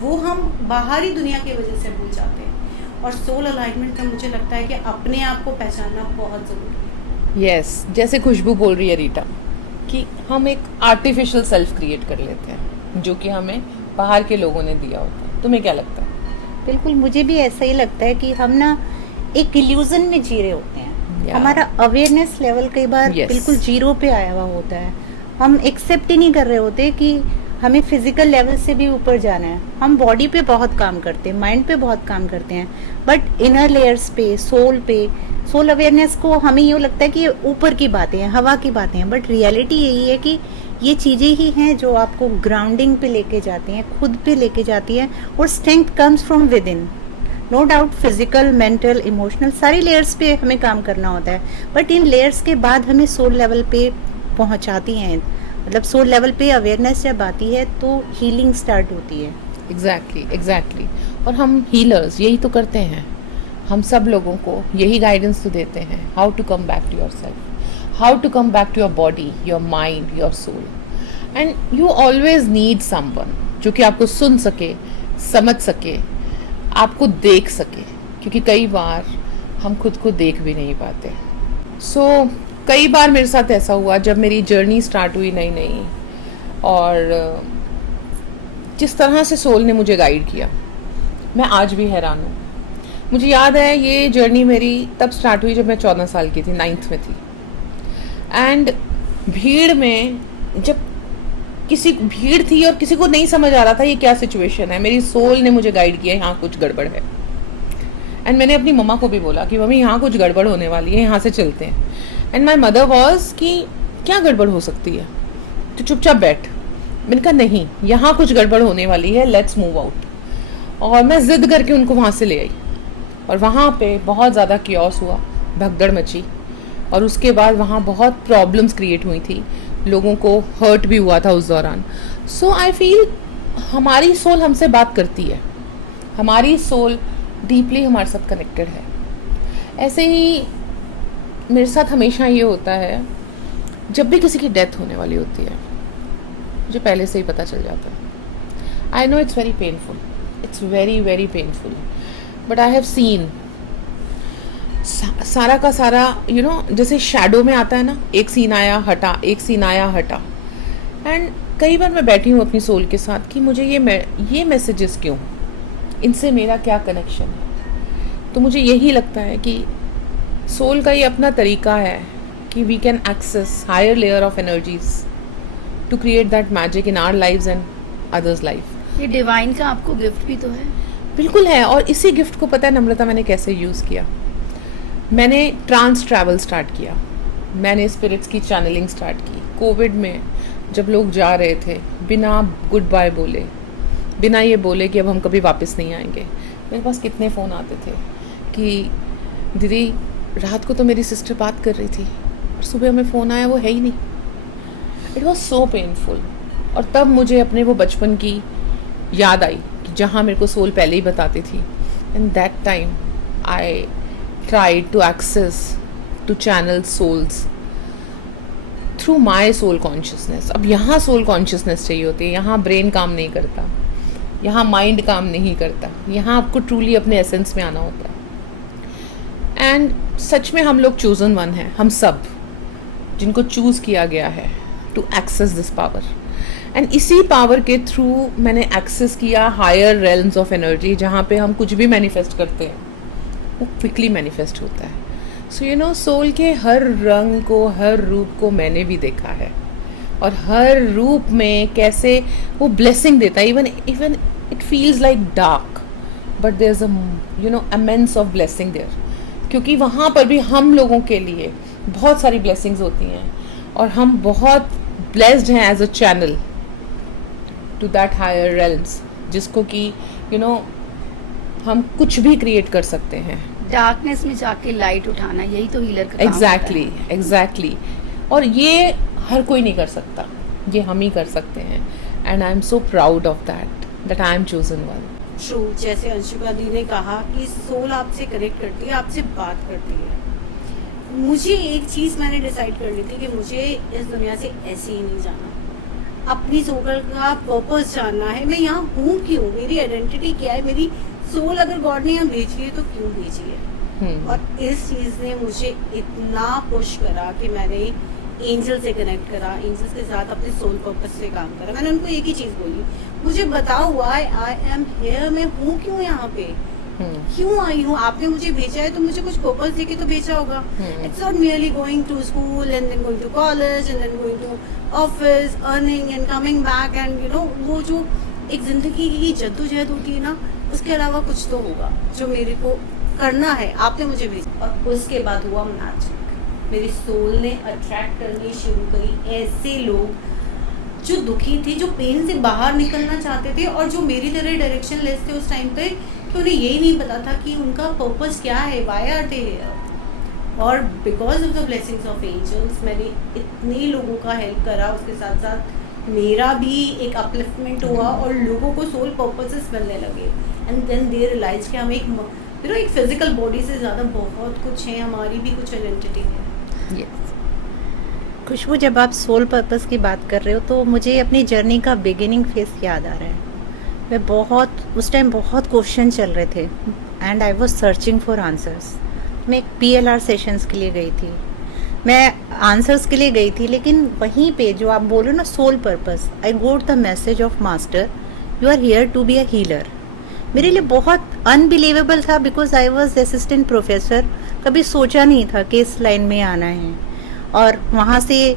वो हम बाहरी दुनिया की वजह से भूल जाते हैं। और सोल अलाइनमेंट में मुझे लगता है कि अपने आप को पहचानना बहुत ज़रूरी है। यस, जैसे खुशबू बोल रही है रीटा कि हम एक आर्टिफिशियल सेल्फ क्रिएट कर लेते हैं जो कि हमें बाहर के लोगों ने दिया होता है। तुम्हें क्या लगता है? बिल्कुल, मुझे भी ऐसा ही लगता है कि हम ना एक इल्यूजन में जी रहे होते हैं। Yeah. हमारा अवेयरनेस लेवल कई बार Yes. बिल्कुल जीरो पे आया हुआ होता है। हम एक्सेप्ट ही नहीं कर रहे होते कि हमें फिजिकल लेवल से भी ऊपर जाना है। हम बॉडी पे बहुत काम करते हैं, माइंड पे बहुत काम करते हैं, बट इनर लेयर्स पे, सोल अवेयरनेस को हमें यूँ लगता है कि ये ऊपर की बातें हैं, हवा की बातें हैं, बट रियलिटी यही है कि ये चीज़ें ही हैं जो आपको ग्राउंडिंग पे लेके जाती हैं, खुद पे लेके जाती हैं। और strength comes from within. No doubt physical, mental, emotional सारी लेयर्स पे हमें काम करना होता है, बट इन लेयर्स के बाद हमें सोल लेवल पे पहुंचाती हैं। मतलब सोल लेवल पे अवेयरनेस जब आती है तो हीलिंग स्टार्ट होती है। एग्जैक्टली। और हम हीलर्स यही तो करते हैं, हम सब लोगों को यही गाइडेंस तो देते हैं, how to come back to your self, how to come back to your body, your mind, your soul. And you always need someone जो कि आपको सुन सके, समझ सके, आपको देख सके, क्योंकि कई बार हम खुद को देख भी नहीं पाते। कई बार मेरे साथ ऐसा हुआ जब मेरी जर्नी स्टार्ट हुई नई और जिस तरह से सोल ने मुझे गाइड किया, मैं आज भी हैरान हूँ। मुझे याद है ये जर्नी मेरी तब स्टार्ट हुई जब मैं 14 साल की थी, 9th में थी। एंड भीड़ में जब भीड़ थी और किसी को नहीं समझ आ रहा था ये क्या सिचुएशन है, मेरी सोल ने मुझे गाइड किया यहाँ कुछ गड़बड़ है। एंड मैंने अपनी मम्मा को भी बोला कि मम्मी यहाँ कुछ गड़बड़ होने वाली है, यहाँ से चलते हैं। एंड माई मदर वॉज कि क्या गड़बड़ हो सकती है, तो चुपचाप बैठ। मैंने कहा नहीं, यहाँ कुछ गड़बड़ होने वाली है, लेट्स मूव आउट। और मैं जिद करके उनको वहाँ से ले आई और वहाँ पे बहुत ज़्यादा क्योस हुआ, भगदड़ मची और उसके बाद वहाँ बहुत प्रॉब्लम्स क्रिएट हुई थी, लोगों को हर्ट भी हुआ था उस दौरान। सो आई फील हमारी सोल हमसे बात करती है, हमारी सोल डीपली हमारे साथ कनेक्टेड है। ऐसे ही मेरे साथ हमेशा ये होता है, जब भी किसी की डेथ होने वाली होती है मुझे पहले से ही पता चल जाता है। I know it's very painful, it's very very painful, but I have seen सारा का सारा जैसे शैडो में आता है ना, एक सीन आया हटा, एक सीन आया हटा। एंड कई बार मैं बैठी हूँ अपनी सोल के साथ कि मुझे ये मैसेजेस क्यों, इनसे मेरा क्या कनेक्शन है। तो मुझे यही लगता है कि सोल का ये अपना तरीका है कि we can access higher layer of energies to create that magic in our lives and others life. ये डिवाइन का आपको गिफ्ट भी तो है। बिल्कुल है। और इसी गिफ्ट को पता है नम्रता मैंने कैसे यूज़ किया। मैंने ट्रांस ट्रैवल स्टार्ट किया, मैंने स्पिरिट्स की चैनलिंग स्टार्ट की। कोविड में जब लोग जा रहे थे बिना गुड बाय बोले, बिना ये बोले कि अब हम कभी वापस नहीं आएंगे, मेरे पास कितने फ़ोन आते थे कि दीदी रात को तो मेरी सिस्टर बात कर रही थी और सुबह हमें फ़ोन आया वो है ही नहीं। It was so painful. और तब मुझे अपने वो बचपन की याद आई कि जहाँ मेरे को सोल पहले ही बताती थी। And that time I tried to access, to channel souls through my soul consciousness. अब यहाँ soul consciousness चाहिए होती है, यहाँ brain काम नहीं करता, यहाँ mind काम नहीं करता, यहाँ आपको truly अपने essence में आना होता है। And सच में हम लोग chosen one हैं, हम सब जिनको choose किया गया है to access this power. And इसी power के through मैंने access किया higher realms of energy, जहाँ पे हम कुछ भी manifest करते हैं वो क्विकली मैनिफेस्ट होता है। सो यू नो सोल के हर रंग को, हर रूप को मैंने भी देखा है, और हर रूप में कैसे वो ब्लेसिंग देता है. Even even it feels like dark, but there is a you know immense of blessing there, क्योंकि वहाँ पर भी हम लोगों के लिए बहुत सारी ब्लेसिंग्स होती हैं, और हम बहुत ब्लेस्ड हैं as a channel to that higher realms, जिसको कि यू नो हम कुछ भी क्रिएट कर सकते हैं. डार्कनेस में जाके लाइट उठाना, यही तो हीलर का काम होता है. एग्जैक्टली. और ये हर कोई नहीं कर सकता, ये हम ही कर सकते हैं. And I am so proud of that I M chosen one. True, जैसे अंशुका दी ने कहा कि सोल आपसे कनेक्ट करती है, आपसे बात करती है. मुझे एक चीज़ मैंने डिसाइड कर ली थी कि मुझे इस दुनिया से ऐसे ही नहीं जाना. अपनी सोल का पर्पस जानना है. मैं यहाँ हूँ क्यों, मेरी आइडेंटिटी क्या है, मेरी सोल अगर गॉड ने यहाँ भेजी है तो क्यों भेजी है. और इस चीज़ ने मुझे इतना पुश करा कि मैंने एंजल से कनेक्ट करा, एंजल्स के साथ अपने सोल पर्पस से काम करा. मैंने उनको एक ही चीज़ बोली, मुझे बताओ व्हाई आई एम हियर, मैं हूँ क्यों यहाँ पे, क्यों आई हूँ. आपने मुझे भेजा है तो मुझे कुछ पर्पस देके तो भेजा होगा. It's not merely going to school and then going to college and then going to office, earning and coming back, and you know वो जो एक जिंदगी की जद्दोजहद होती है ना, उसके अलावा कुछ तो होगा जो मेरे को करना है. आपने मुझे भेजा. और उसके बाद हुआ मैजिक. मेरी सोल ने अट्रैक्ट करनी शुरू करी ऐसे लोग जो दुखी थे, जो पेन से बाहर निकलना चाहते थे, और जो मेरी तरह डायरेक्शन लेस थे उस टाइम पे, कि उन्हें यही नहीं पता था कि उनका पर्पस क्या है, व्हाई आर दे हियर. और because of the blessings of angels मैंने इतने लोगों का हेल्प करा, उसके साथ साथ मेरा भी एक अपलिफ्टमेंट हुआ, और लोगों को सोल पर्पसेस मिलने लगे. एंड देन दे रियलाइज कि हम एक फिजिकल बॉडी से ज़्यादा बहुत कुछ है, हमारी भी कुछ आइडेंटिटी है. खुशबू, जब आप सोल पर्पस की बात कर रहे हो तो मुझे अपनी जर्नी का बिगिनिंग फेस याद आ रहा है. मैं उस टाइम बहुत क्वेश्चन चल रहे थे and I was searching for answers. मैं एक PLR सेशंस के लिए गई थी, मैं आंसर्स के लिए गई थी, लेकिन वहीं पे जो आप बोल रहे हो ना soul purpose, I got the message of master, you are here to be a healer. मेरे लिए बहुत अनबिलीवेबल था, because I was assistant professor. कभी सोचा नहीं था कि इस लाइन में आना है. और वहाँ से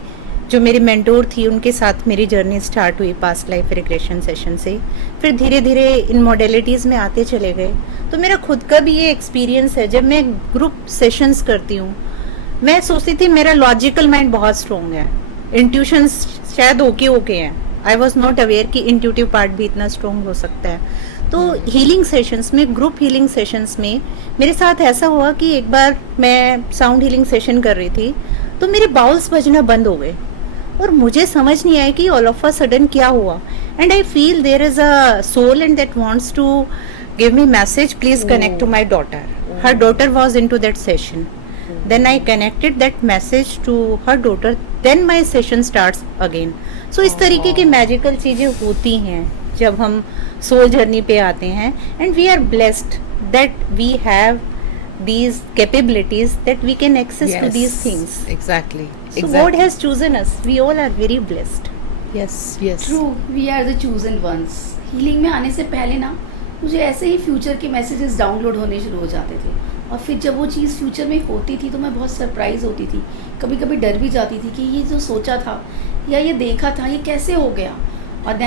जो मेरी मेंटोर थी उनके साथ मेरी जर्नी स्टार्ट हुई पास्ट लाइफ रिग्रेशन सेशन से. फिर धीरे धीरे इन मॉडलिटीज़ में आते चले गए. तो मेरा खुद का भी ये एक्सपीरियंस है, जब मैं ग्रुप सेशंस करती हूँ, मैं सोचती थी मेरा लॉजिकल माइंड बहुत स्ट्रॉन्ग है, इंट्यूशंस शायद ओके हैं. आई वॉज नॉट अवेयर कि इंट्यूटिव पार्ट भी इतना स्ट्रॉन्ग हो सकता है. तो हीलिंग सेशंस में, ग्रुप हीलिंग सेशंस में मेरे साथ ऐसा हुआ कि एक बार मैं साउंड हीलिंग सेशन कर रही थी तो मेरे बाउल्स बजना बंद हो गए, और मुझे समझ नहीं आया कि ऑल ऑफ अ सडन क्या हुआ. And I feel there is a soul and that wants to give me message, please connect to my daughter. Her daughter was into that session. Then I connected that message to her daughter. Then my session starts again. So इस तरीके की magical चीज़ें होती हैं जब हम soul journey पे आते हैं. And we are blessed that we have these capabilities that we can access to these things. Exactly. So God has chosen us. We all are very blessed. Yes. True, we are the chosen ones. Healing में आने से पहले ना मुझे ऐसे ही future के messages download होने शुरू हो जाते थे, और फिर जब वो चीज़ फ्यूचर में होती थी तो मैं बहुत सरप्राइज होती थी. कभी कभी डर भी जाती थी कि ये जो सोचा था या ये देखा था ये कैसे हो गया. और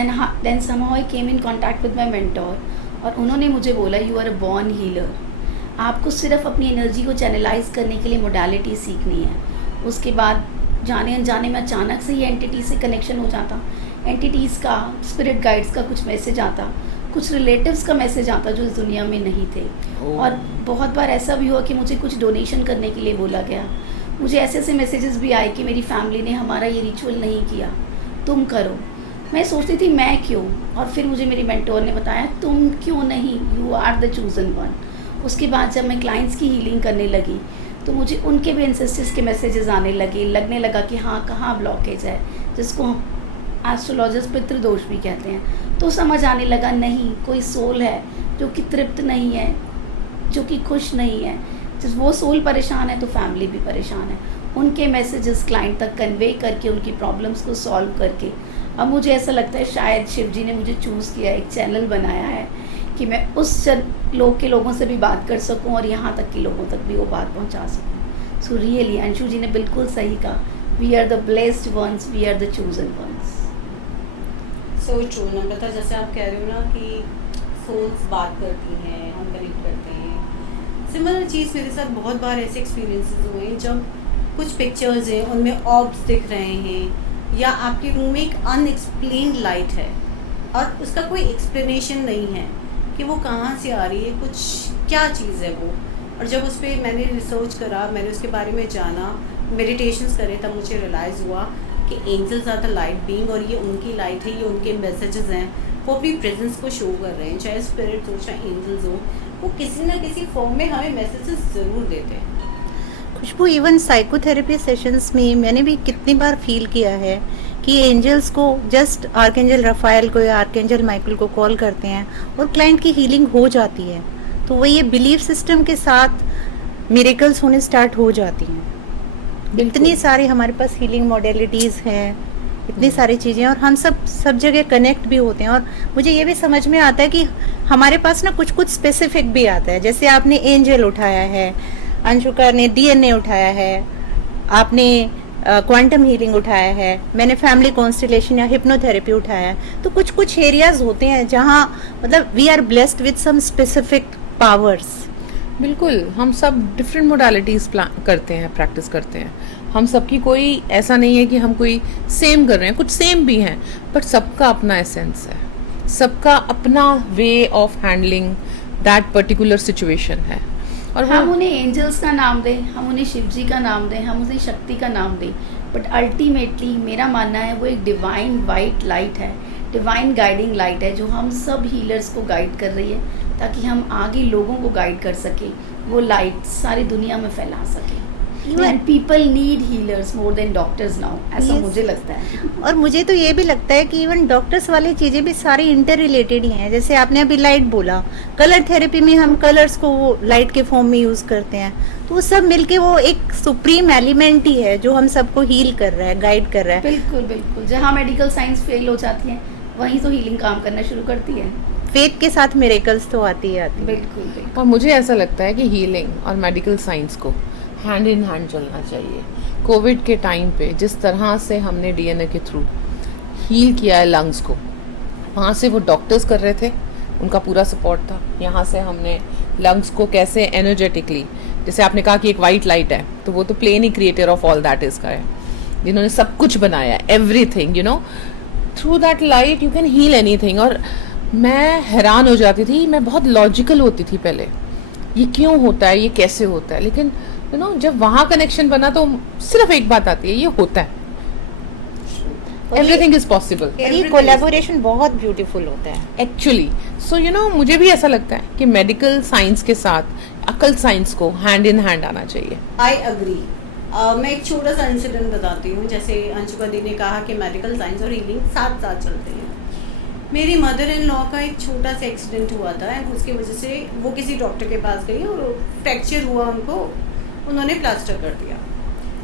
then somehow I came in contact with my mentor, और उन्होंने मुझे बोला you are a born healer. आपको सिर्फ अपनी एनर्जी को चैनलाइज करने के लिए मोडालिटी सीखनी है. उसके बाद जाने अनजाने में अचानक से ही एंटिटी से कनेक्शन हो जाता. एंटिटीज़ का, स्पिरिट गाइड्स का कुछ मैसेज आता, कुछ रिलेटिव्स का मैसेज आता जो इस दुनिया में नहीं थे. और बहुत बार ऐसा भी हुआ कि मुझे कुछ डोनेशन करने के लिए बोला गया. मुझे ऐसे ऐसे मैसेजेस भी आए कि मेरी फैमिली ने हमारा ये रिचुअल नहीं किया, तुम करो. मैं सोचती थी मैं क्यों, और फिर मुझे मेरी मेंटोर ने बताया तुम क्यों नहीं, you are the chosen one. उसके बाद जब मैं क्लाइंट्स की हीलिंग करने लगी तो मुझे उनके भी एंसेस्टर्स के मैसेजेस आने लगे. लगने लगा कि हाँ कहाँ ब्लॉकेज है, जिसको हम एस्ट्रोलॉजर्स पितृदोष भी कहते हैं. तो समझ आने लगा नहीं, कोई सोल है जो कि तृप्त नहीं है, जो कि खुश नहीं है. जब वो सोल परेशान है तो फैमिली भी परेशान है. उनके मैसेजेस क्लाइंट तक कन्वे करके, उनकी प्रॉब्लम्स को सॉल्व करके, अब मुझे ऐसा लगता है शायद शिव जी ने मुझे चूज़ किया, एक चैनल बनाया है कि मैं उस लोग के लोगों से भी बात कर सकूं और यहाँ तक के लोगों तक भी वो बात पहुँचा सकूँ. सो रियली अंशु जी ने बिल्कुल सही कहा, we are the blessed ones, we are the chosen ones. So true ना, पता जैसे आप कह रहे हो ना कि सोल्स बात करती हैं, हम कनेक्ट करते हैं। सिमिलर चीज़ मेरे साथ बहुत बार ऐसे एक्सपीरियंसेस हुए हैं जब कुछ पिक्चर्स हैं उनमें ऑब्स दिख रहे हैं, या आपके रूम में एक अनएक्सप्लेन्ड लाइट है और उसका कोई एक्सप्लेनेशन नहीं है कि वो कहाँ से आ रही है, कुछ क्या चीज़ है वो। और जब उस पर मैंने रिसर्च करा, मैंने उसके बारे में जाना, मेडिटेशंस करे, तब मुझे रियलाइज़ हुआ कि angels are the light being, और ये उनकी लाइट है, ये उनके मैसेजेस हैं, वो अपनी प्रेजेंस को शो कर रहे हैं। चाहे स्पिरिट हो चाहे एंजल्स हो, वो किसी ना किसी फॉर्म में हमें मैसेजेस ज़रूर देते हैं। खुशबू, इवन साइकोथेरेपी सेशंस में मैंने भी कितनी बार फील किया है कि एंजल्स को जस्ट आर्कएंजल रफाएल को या आर्कएंजल माइकल को कॉल करते हैं और क्लाइंट की हीलिंग हो जाती है। तो वो ये बिलीफ सिस्टम के साथ मिरेकल्स होने स्टार्ट हो जाती हैं। इतनी सारी हमारे पास हीलिंग मॉडलिटीज़ हैं, इतनी सारी चीज़ें, और हम सब जगह कनेक्ट भी होते हैं। और मुझे ये भी समझ में आता है कि हमारे पास ना कुछ कुछ स्पेसिफिक भी आता है। जैसे आपने एंजल उठाया है, अंशुका ने डीएनए उठाया है, आपने क्वांटम हीलिंग उठाया है, मैंने फैमिली कॉन्स्टलेशन या हिप्नोथेरेपी उठाया है। तो कुछ कुछ एरियाज होते हैं जहाँ मतलब we are blessed with some specific powers. बिल्कुल, हम सब डिफरेंट मोडालिटीज़ करते हैं, प्रैक्टिस करते हैं। हम सबकी कोई ऐसा नहीं है कि हम कोई सेम कर रहे हैं, कुछ सेम भी हैं, बट सबका अपना एसेंस है, सबका अपना way of handling that particular situation है। और हम उन्हें एंजल्स का नाम दें, हम उन्हें शिव जी का नाम दें, हम उन्हें शक्ति का नाम दें, बट अल्टीमेटली मेरा मानना है वो एक डिवाइन वाइट लाइट है, डिवाइन गाइडिंग लाइट है, जो हम सब हीलर्स को गाइड कर रही है ताकि हम आगे लोगों को गाइड कर सके, वो लाइट सारी दुनिया में फैला सके। And people need healers more than doctors now, ऐसा Yes. मुझे लगता है। और मुझे तो ये भी लगता है कि इवन डॉक्टर्स वाली चीज़ें भी सारी इंटर रिलेटेड ही हैं। जैसे आपने अभी लाइट बोला, कलर थेरेपी में हम कलर्स को वो लाइट के फॉर्म में यूज़ करते हैं, तो वो सब मिलके वो एक सुप्रीम एलिमेंट ही है जो हम सबको हील कर रहा है, गाइड कर रहा है। बिल्कुल बिल्कुल, जहाँ मेडिकल साइंस फेल हो जाती है वहीं तो हीलिंग काम करना शुरू करती है। फेथ के साथ मिरेकल्स तो आती ही आती है। बिल्कुल बिल्कुल। और मुझे ऐसा लगता है कि हीलिंग और मेडिकल साइंस को हैंड इन हैंड चलना चाहिए। कोविड के टाइम पे जिस तरह से हमने डीएनए के थ्रू हील किया है लंग्स को, वहाँ से वो डॉक्टर्स कर रहे थे, उनका पूरा सपोर्ट था। यहाँ से हमने लंग्स को कैसे एनर्जेटिकली, जैसे आपने कहा कि एक वाइट लाइट है, तो वो तो प्लेन ही creator of all that is का है, जिन्होंने सब कुछ बनाया है, everything, you know, through that light you can heal anything. और मैं हैरान हो जाती थी, मैं बहुत लॉजिकल होती थी पहले, ये क्यों होता है, ये कैसे होता है, लेकिन यू नो जब वहाँ कनेक्शन बना तो सिर्फ एक बात आती है, ये होता है, एवरीथिंग इज पॉसिबल। ये कोलैबोरेशन बहुत ब्यूटीफुल होता है एक्चुअली। सो यू नो मुझे भी ऐसा लगता है कि मेडिकल साइंस के साथ अकल साइंस को हैंड इन हैंड आना चाहिए। I agree. मैं एक छोटा सा इंसिडेंट बताती हूँ। जैसे अंशुका दी ने कहा कि मेडिकल साइंस और हीलिंग साथ साथ चलते हैं। मेरी मदर इन लॉ का एक छोटा सा एक्सीडेंट हुआ था, उसकी वजह से वो किसी डॉक्टर के पास गई और फ्रैक्चर हुआ उनको, उन्होंने प्लास्टर कर दिया।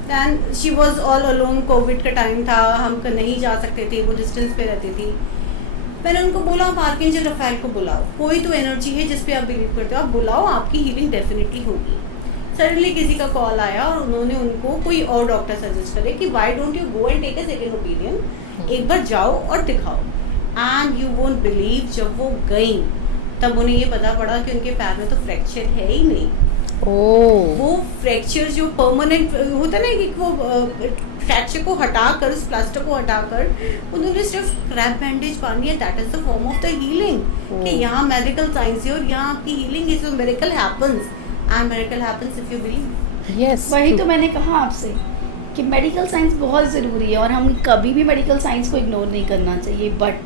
Then she was all alone, COVID का टाइम था, हम नहीं जा सकते थे, वो डिस्टेंस पे रहती थी। मैंने उनको बोला आप आर्कएंजल रफाएल को बुलाओ, कोई तो एनर्जी है जिस पे आप बिलीव करते हो, आप बुलाओ, आपकी हीलिंग डेफिनेटली होगी। सडनली किसी का कॉल आया और उन्होंने उनको कोई और डॉक्टर सजेस्ट करे कि why don't you go and take a second opinion, एक बार जाओ और दिखाओ। एंड यू वोंट बिलीव, जब वो गई तब उन्हें ये पता पड़ा कि उनके पैर में तो फ्रैक्चर है ही नहीं। वो फ्रैक्चर जो परमानेंट होता है ना, कि वो फ्रैक्चर को हटाकर, उस प्लास्टर को हटाकर उन्होंने सिर्फ क्रैप बैंडेज बांधी है। That is the form of the healing, कि यहाँ मेडिकल साइंस है और यहाँ आपकी healing is, miracle happens and miracle happens if you believe. Yes, वही तो मैंने कहा आपसे कि मेडिकल साइंस बहुत ज़रूरी है और हम कभी भी मेडिकल साइंस को इग्नोर नहीं करना चाहिए। बट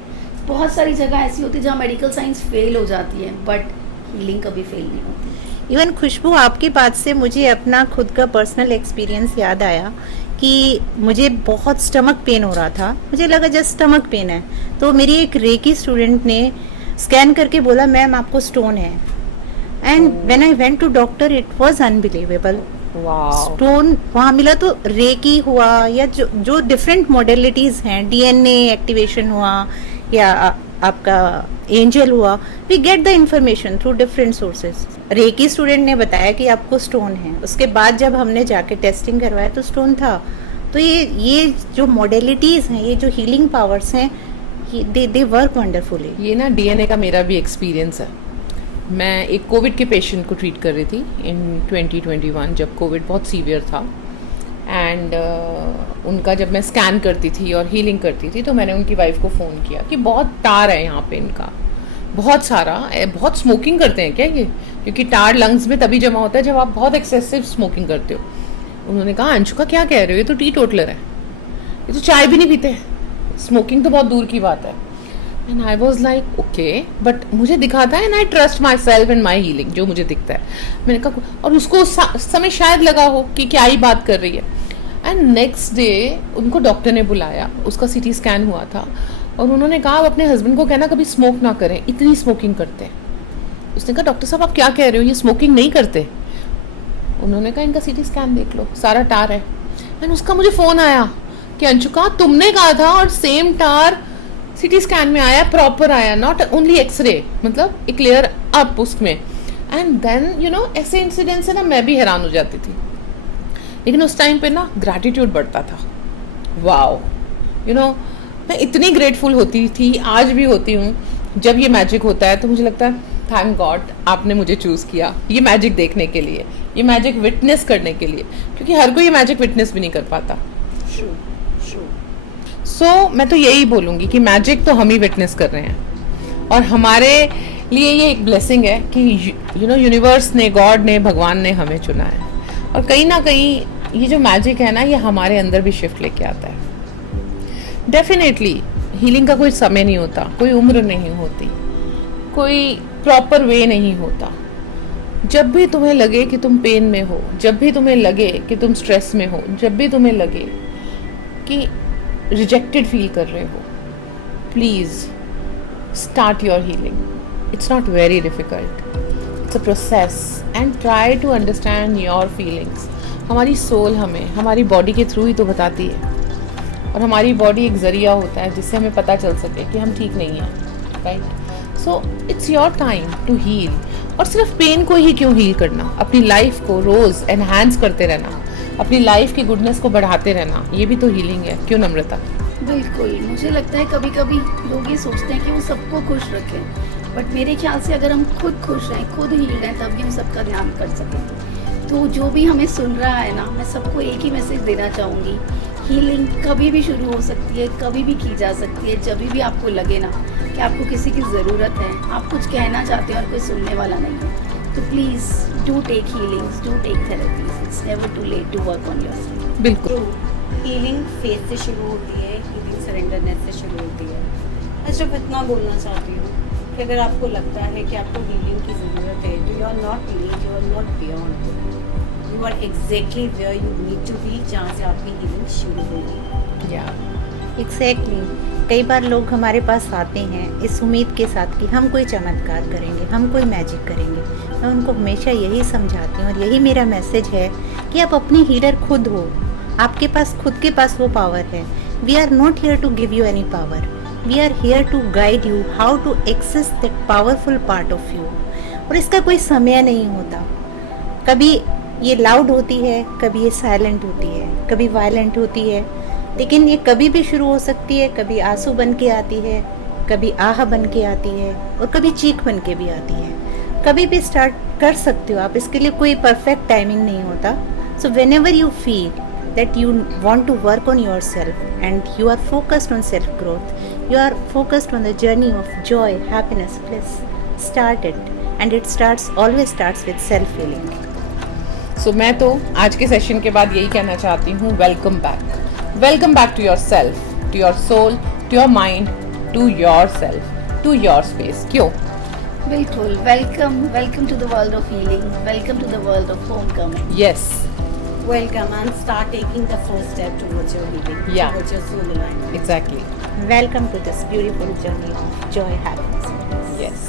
बहुत सारी जगह ऐसी होती है जहाँ मेडिकल साइंस फेल हो जाती है, बट हीलिंग कभी फेल नहीं होती। इवन खुशबू, आपकी बात से मुझे अपना खुद का पर्सनल एक्सपीरियंस याद आया कि मुझे बहुत स्टमक पेन हो रहा था। मुझे लगा जस्ट स्टमक पेन है, तो मेरी एक रेकी स्टूडेंट ने स्कैन करके बोला मैम आपको स्टोन है। And when I went to doctor it was unbelievable. Stone वहाँ मिला, तो रेकी हुआ या जो डिफरेंट मॉडलिटीज़ हैं, डीएनए एक्टिवेशन हुआ या आपका एंजल हुआ, we get the information through different sources. Reiki student ने बताया कि आपको स्टोन है, उसके बाद जब हमने जाके टेस्टिंग करवाया तो स्टोन था। तो ये जो मॉडलिटीज हैं, ये जो हीलिंग पावर्स हैं, दे वर्क वंडरफुली। ये ना डीएनए का मेरा भी एक्सपीरियंस है। मैं एक कोविड के पेशेंट को ट्रीट कर रही थी इन 2021 जब कोविड बहुत सीवियर था। एंड उनका जब मैं स्कैन करती थी और हीलिंग करती थी तो मैंने उनकी वाइफ को फ़ोन किया कि बहुत टार है यहाँ पे इनका, बहुत सारा, बहुत स्मोकिंग करते हैं क्या ये? क्योंकि टार लंग्स में तभी जमा होता है जब आप बहुत एक्सेसिव स्मोकिंग करते हो। उन्होंने कहा अंशुका क्या कह रहे हो, ये तो टी टोटलर है, ये तो चाय भी नहीं पीते, स्मोकिंग तो बहुत दूर की बात है। And I was like okay, but मुझे दिखाता है and I trust my self and my healing, जो मुझे दिखता है। मैंने कहा, और उसको समय शायद लगा हो कि क्या ही बात कर रही है। एंड नेक्स्ट डे उनको डॉक्टर ने बुलाया, उसका सीटी स्कैन हुआ था और उन्होंने कहा आप अपने हस्बैंड को कहना कभी स्मोक ना करें, इतनी स्मोकिंग करते हैं। उसने कहा डॉक्टर साहब आप क्या कह रहे हो, ये स्मोकिंग नहीं करते। उन्होंने कहा इनका सीटी स्कैन देख लो, सारा टार है। एंड उसका मुझे फ़ोन आया कि अंशुका तुमने कहा था और सेम टार सीटी स्कैन में आया, प्रॉपर आया, नॉट ओनली एक्सरे, मतलब एक लेयर अप उसमें। एंड देन यू नो ऐसे इंसिडेंट से ना मैं भी हैरान हो जाती थी, लेकिन उस टाइम पे ना ग्रैटिट्यूड बढ़ता था। वाओ, यू नो मैं इतनी ग्रेटफुल होती थी, आज भी होती हूँ। जब ये मैजिक होता है तो मुझे लगता है थैंक गॉड आपने मुझे चूज़ किया ये मैजिक देखने के लिए, ये मैजिक विटनेस करने के लिए, क्योंकि हर कोई ये मैजिक विटनेस भी नहीं कर पाता। सो मैं तो यही बोलूँगी कि मैजिक तो हम ही विटनेस कर रहे हैं और हमारे लिए ये एक ब्लेसिंग है कि यू नो यूनिवर्स ने, गॉड ने, भगवान ने हमें चुना है। और कहीं ना कहीं ये जो मैजिक है ना, ये हमारे अंदर भी शिफ्ट लेके आता है। डेफिनेटली हीलिंग का कोई समय नहीं होता, कोई उम्र नहीं होती, कोई प्रॉपर वे नहीं होता। जब भी तुम्हें लगे कि तुम पेन में हो, जब भी तुम्हें लगे कि तुम स्ट्रेस में हो, जब भी तुम्हें लगे कि रिजेक्टेड फील कर रहे हो, please start your healing. It's not very difficult, it's a process and try to understand your feelings. हमारी सोल हमें हमारी बॉडी के थ्रू ही तो बताती है और हमारी बॉडी एक ज़रिया होता है जिससे हमें पता चल सके कि हम ठीक नहीं हैं, right? So it's your time to heal. और सिर्फ पेन को ही क्यों हील करना, अपनी लाइफ को रोज़ एनहांस करते रहना, अपनी लाइफ की गुडनेस को बढ़ाते रहना, ये भी तो हीलिंग है, क्यों नम्रता? बिल्कुल, मुझे लगता है कभी कभी लोग ये सोचते हैं कि वो सबको खुश रखें, बट मेरे ख्याल से अगर हम खुद खुश रहें, खुद हील रहें, तब भी हम सबका ध्यान कर सकें। तो जो भी हमें सुन रहा है ना, मैं सबको एक ही मैसेज देना चाहूँगी, हीलिंग कभी भी शुरू हो सकती है, कभी भी की जा सकती है। जब भी आपको लगे ना कि आपको किसी की ज़रूरत है, आप कुछ कहना चाहते हैं और कोई सुनने वाला नहीं है, तो please do take healings, do take therapies. It's never too late to work on yourself. बिल्कुल, हीलिंग फेथ से शुरू होती है, हीलिंग सरेंडरनेस से शुरू होती है। मैं सिर्फ इतना बोलना चाहती हूँ कि अगर आपको लगता है कि आपको हीलिंग की ज़रूरत है, तो you are not late, you are not beyond, you are exactly where you need to be, जहाँ से आपकी हीलिंग शुरू होगी। या एग्जैक्टली। कई बार लोग हमारे पास आते हैं इस उम्मीद के साथ कि हम कोई चमत्कार करेंगे, हम कोई मैजिक करेंगे। मैं उनको हमेशा यही समझाती हूँ और यही मेरा मैसेज है कि आप अपनी हीलर खुद हो, आपके पास खुद के पास वो पावर है। We are not here to give you any power, we are here to guide you how to access that powerful part of you. और इसका कोई समय नहीं होता, कभी ये लाउड होती है, कभी ये साइलेंट होती है, कभी वायलेंट होती है, लेकिन ये कभी भी शुरू हो सकती है। कभी आंसू बन के आती है, कभी आह बन के आती है और कभी चीख बन के भी आती है। कभी भी स्टार्ट कर सकते हो आप, इसके लिए कोई परफेक्ट टाइमिंग नहीं होता। So when ever you feel that you want to work on yourself and you are focused on self growth, you are focused on the journey of joy, happiness, bliss, start it, and it always starts with self healing. सो मैं तो आज के session के बाद यही कहना चाहती हूँ, welcome back to your self, to your soul, to your mind, to your self, to your space. क्यों? बिल्कुल, welcome to the world of healing, welcome to the world of homecoming. Yes, Welcome and start taking the first step towards your healing, Yeah. towards your soul alignment. Exactly, Welcome to this beautiful journey of joy, happiness, and bliss. Yes.